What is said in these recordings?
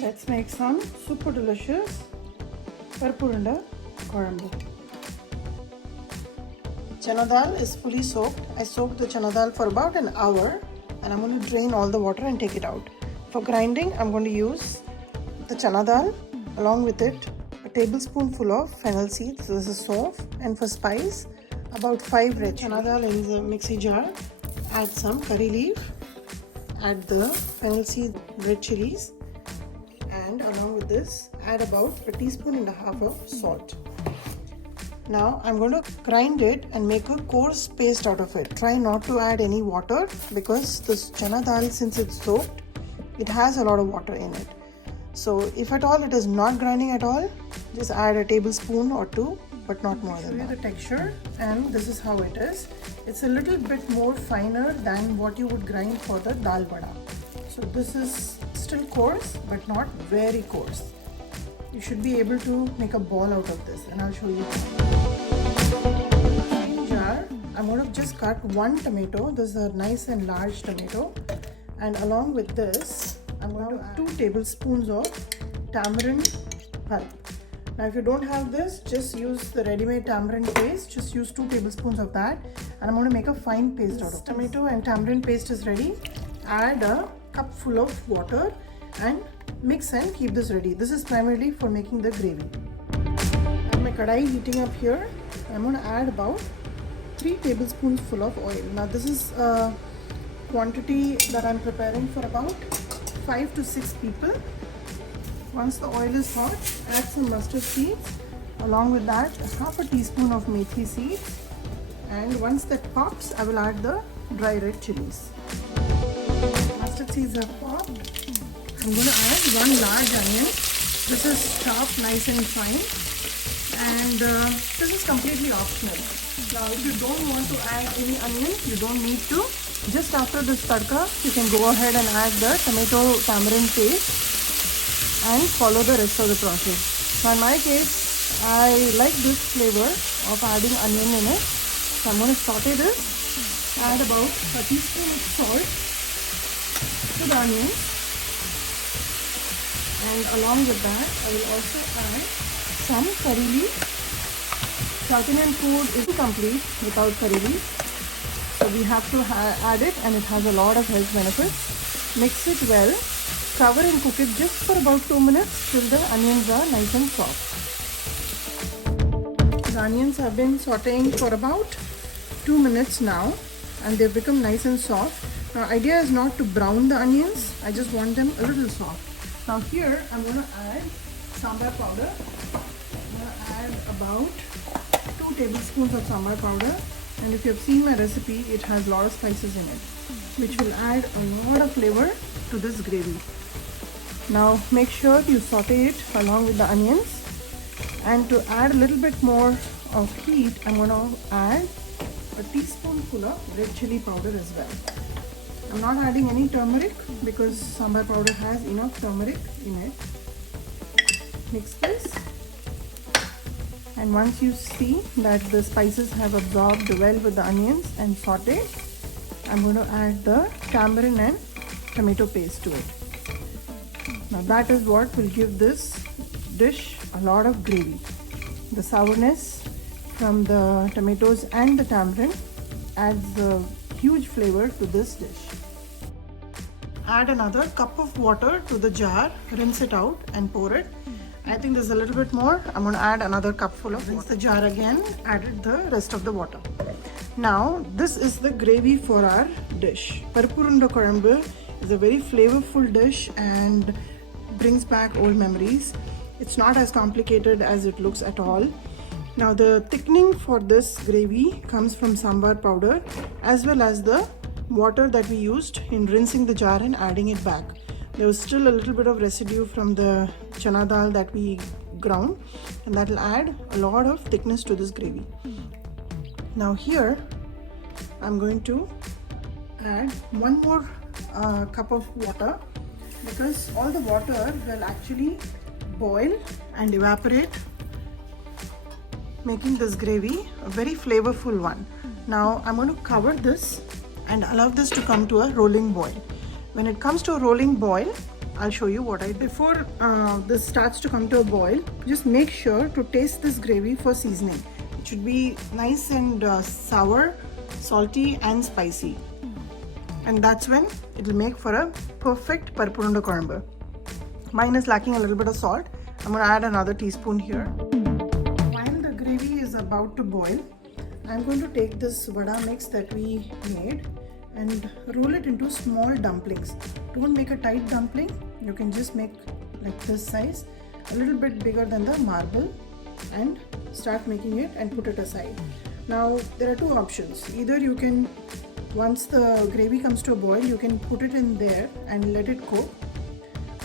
Let's make some super delicious Parupu Kozhambu. Chana dal is fully soaked. I soaked the chana dal for about an hour and I'm going to drain all the water and take it out. For grinding, I'm going to use the chana dal, along with it a tablespoonful of fennel seeds. This is soft. And for spice, about 5 red chana dal in the mixie jar. Add some curry leaf. Add the fennel seed red chilies. And along with this, add about a teaspoon and a half of salt. Now I'm going to grind it and make a coarse paste out of it. Try not to add any water because this chana dal, since it's soaked, it has a lot of water in it. So if at all it is not grinding at all, just add a tablespoon or 2, but not more than that. Show you the texture, and this is how it is. It's a little bit more finer than what you would grind for the dal vada. So this is still coarse, but not very coarse. You should be able to make a ball out of this, and I'll show you. In jar, I'm going to just cut 1 tomato. This is a nice and large tomato, and along with this, I'm going to add 2 tablespoons of tamarind pulp. Now, if you don't have this, just use the ready-made tamarind paste. Just use 2 tablespoons of that, and I'm going to make a fine paste out of it. Tomato and tamarind paste is ready. Add a cup full of water and mix and keep this ready. This is primarily for making the gravy. I have my kadai heating up here. I'm going to add about 3 tablespoons full of oil. Now this is a quantity that I'm preparing for about 5 to 6 people. Once the oil is hot, add some mustard seeds. Along with that, half a teaspoon of methi seeds. And once that pops, I will add the dry red chilies. Mustard seeds have popped. I'm going to add 1 large onion. This is chopped nice and fine, and this is completely optional. Now if you don't want to add any onion, you don't need to. Just after this tadka, you can go ahead and add the tomato tamarind paste and follow the rest of the process. So in my case, I like this flavor of adding onion in it. So I'm going to saute this, add about a teaspoon of salt to the onion. And along with that, I will also add some curry leaf. South Indian food isn't complete without curry leaf. So we have to add it, and it has a lot of health benefits. Mix it well. Cover and cook it just for about 2 minutes till the onions are nice and soft. The onions have been sauteing for about 2 minutes now, and they've become nice and soft. Now, idea is not to brown the onions. I just want them a little soft. Now here I'm going to add sambar powder. I'm going to add about 2 tablespoons of sambar powder, and if you have seen my recipe, it has a lot of spices in it, which will add a lot of flavor to this gravy. Now make sure you saute it along with the onions, and to add a little bit more of heat, I'm going to add a teaspoonful of red chili powder as well. I'm not adding any turmeric because sambar powder has enough turmeric in it. Mix this, and once you see that the spices have absorbed well with the onions and sauteed, I'm going to add the tamarind and tomato paste to it. Now that is what will give this dish a lot of gravy. The sourness from the tomatoes and the tamarind adds a huge flavor to this dish. Add another cup of water to the jar, rinse it out and pour it. I think there's a little bit more. I'm going to add another cupful of water. Rinse the jar again, added the rest of the water. Now this is the gravy for our dish. Parupu Kozhambu is a very flavorful dish and brings back old memories. It's not as complicated as it looks at all. Now the thickening for this gravy comes from sambar powder as well as the water that we used in rinsing the jar and adding it back. There was still a little bit of residue from the chana dal that we ground, and that will add a lot of thickness to this gravy. Now here I'm going to add 1 more cup of water, because all the water will actually boil and evaporate, making this gravy a very flavorful one. Now I'm going to cover this and allow this to come to a rolling boil. When it comes to a rolling boil, I'll show you what I do. Before this starts to come to a boil, just make sure to taste this gravy for seasoning. It should be nice and sour, salty and spicy. And that's when it'll make for a perfect Parupurunda Kozhambu. Mine is lacking a little bit of salt. I'm going to add another teaspoon here. While the gravy is about to boil, I'm going to take this vada mix that we made and roll it into small dumplings. Don't make a tight dumpling. You can just make like this size, a little bit bigger than the marble, and start making it and put it aside. Now there are two options. Either you can, once the gravy comes to a boil, you can put it in there and let it cook,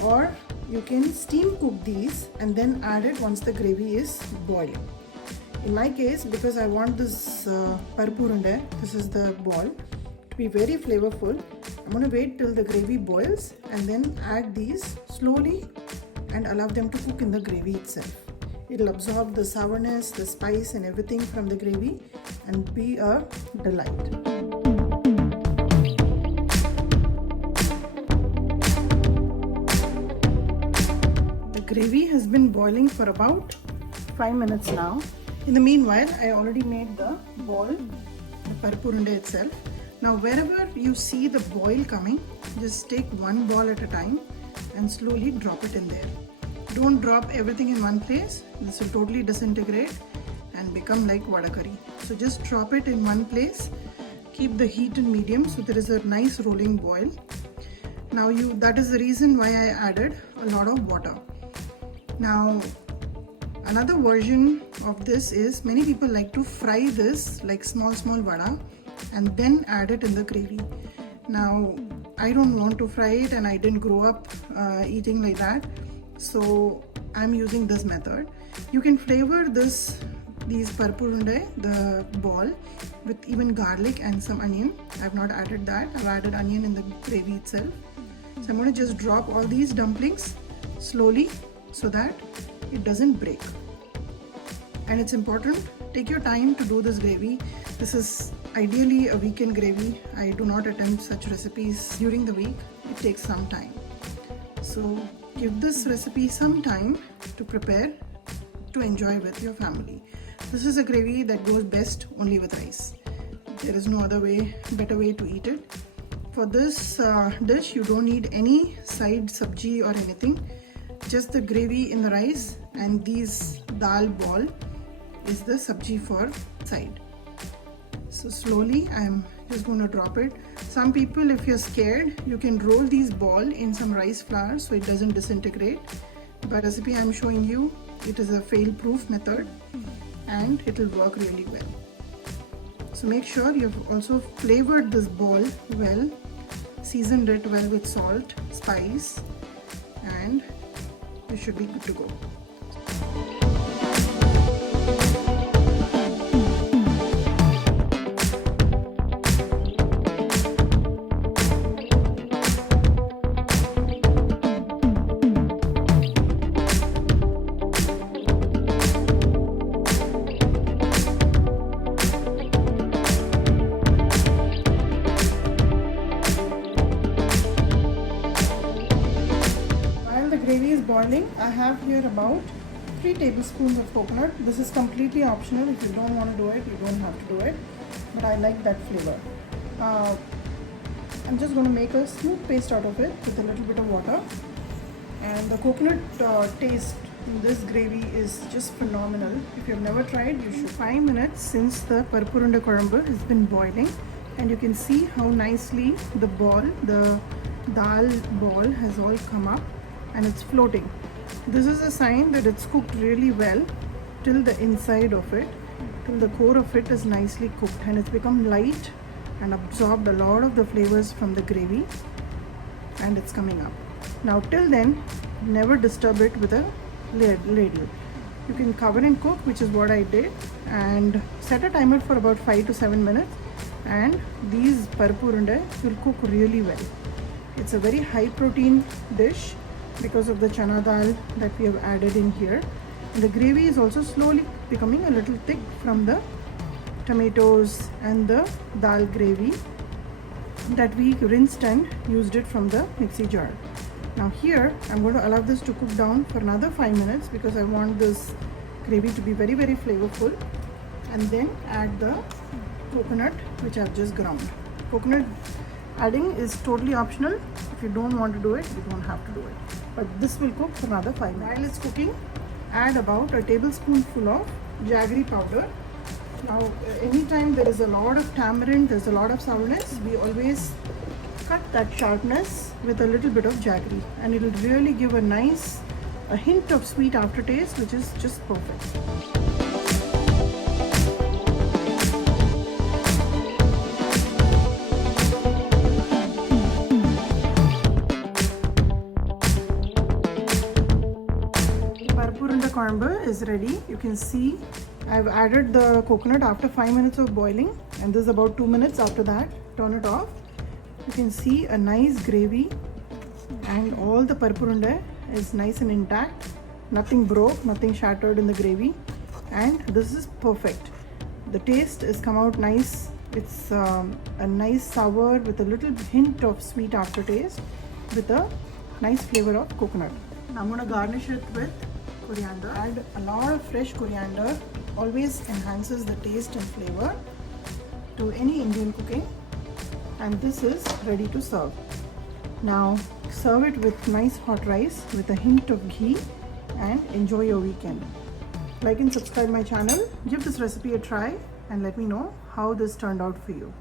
or you can steam cook these and then add it once the gravy is boiling. In my case, because I want this Parupurunda, this is the ball, to be very flavorful, I'm going to wait till the gravy boils and then add these slowly and allow them to cook in the gravy itself. It'll absorb the sourness, the spice and everything from the gravy and be a delight. The gravy has been boiling for about 5 minutes now. In the meanwhile, I already made the ball, the Parupurunda itself. Now wherever you see the boil coming, just take one ball at a time and slowly drop it in there. Don't drop everything in one place. This will totally disintegrate and become like vada curry. So just drop it in one place. Keep the heat in medium so there is a nice rolling boil. Now that is the reason why I added a lot of water. Now another version of this is, many people like to fry this like small vada and then add it in the gravy. Now I don't want to fry it and I didn't grow up eating like that, so I'm using this method. You can flavor these Parupurunda, the ball, with even garlic and some onion. I've not added that. I've added onion in the gravy itself. So I'm going to just drop all these dumplings slowly so that it doesn't break. And it's important, take your time to do this gravy. This is ideally a weekend gravy. I do not attempt such recipes during the week. It takes some time. So give this recipe some time to prepare, to enjoy with your family. This is a gravy that goes best only with rice. There is no other way, better way to eat it. For this dish, you don't need any side sabji or anything. Just the gravy in the rice, and these dal ball is the sabji for side. So slowly I'm just going to drop it. Some people, if you're scared, you can roll these ball in some rice flour so it doesn't disintegrate. But recipe I'm showing you, it is a fail-proof method and it will work really well. So make sure you've also flavored this ball well, seasoned it well with salt, spice, and you should be good to go. Boiling, I have here about 3 tablespoons of coconut. This is completely optional. If you don't want to do it, you don't have to do it, but I like that flavor. I'm just going to make a smooth paste out of it with a little bit of water, and the coconut taste in this gravy is just phenomenal. If you've never tried, you should. 5 minutes since the Parupurunda Kozhambu has been boiling, and you can see how nicely the dal ball has all come up and it's floating. This is a sign that it's cooked really well till the inside of it, till the core of it is nicely cooked and it's become light and absorbed a lot of the flavors from the gravy, and it's coming up. Now till then, never disturb it with a ladle. You can cover and cook, which is what I did, and set a timer for about 5 to 7 minutes, and these Parupurunda will cook really well. It's a very high protein dish because of the chana dal that we have added in here. And the gravy is also slowly becoming a little thick from the tomatoes and the dal gravy that we rinsed and used it from the mixie jar. Now here I'm going to allow this to cook down for another 5 minutes because I want this gravy to be very, very flavorful, and then add the coconut which I've just ground. Coconut adding is totally optional. If you don't want to do it, you don't have to do it. But this will cook for another 5 minutes. While it's cooking, add about a tablespoonful of jaggery powder. Now, anytime there is a lot of tamarind, there's a lot of sourness, we always cut that sharpness with a little bit of jaggery, and it will really give a hint of sweet aftertaste, which is just perfect. Sambar is ready. You can see I've added the coconut after 5 minutes of boiling, and this is about 2 minutes after that. Turn it off. You can see a nice gravy, and all the Urundai is nice and intact. Nothing broke, nothing shattered in the gravy, and this is perfect. The taste has come out nice. It's a nice sour with a little hint of sweet aftertaste with a nice flavor of coconut. Now I'm going to garnish it with coriander. Add a lot of fresh coriander. Always enhances the taste and flavor to any Indian cooking. And this is ready to serve. Now serve it with nice hot rice with a hint of ghee, and enjoy your weekend. Like and subscribe my channel. Give this recipe a try and let me know how this turned out for you.